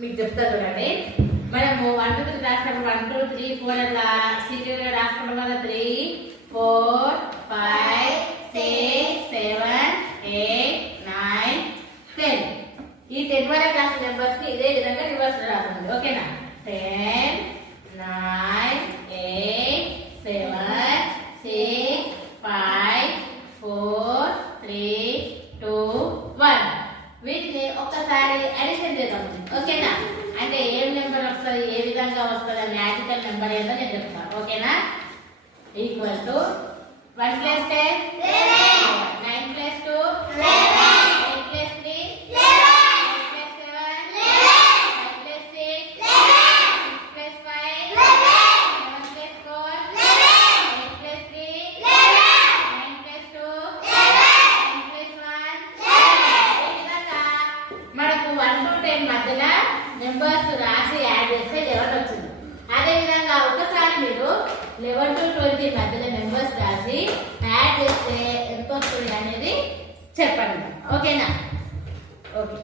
మీకు చెప్తా చూడండి. మనము 1 2 3 రాసినప్పుడు 1 2 3 4 అట్లా సీక్రెట్గా రాసుకుంటాం కదా. 3 4 5 6 7 8 9 10. ఈ 10 వరకు రాసిన నెంబర్స్ ని ఇదే విధంగా రివర్స్ రాస్తుంది. ఓకేనా? 10 9 8 7 6 5 4 3 2 1. వీటిని ఒక్కసారి అడిషన్ చేద్దాం. ఓకేనా? అంటే ఏం నెంబర్ వస్తుంది, ఏ విధంగా వస్తుంది, మ్యాజికల్ నెంబర్ ఏదో నేను చెప్తాను. ఓకేనా? ఈక్వల్ టు 1 + 10 9 + 2 8 + 3 8 + 7 5 + 6 6 + 5 7 + 4 8 + 3 9 + 2 10 + 1 మనకు 1 to 10 మధ్యలో నెంబర్స్ రాసి యాడ్ చేస్తే 11 వచ్చింది. అదే విధంగా ఒకసారి మీరు 11 to 20 మధ్యలో నెంబర్స్ రాసి యాడ్ చేస్తే ఎంత వస్తుంది అనేది చెప్పండి. ఓకేనా?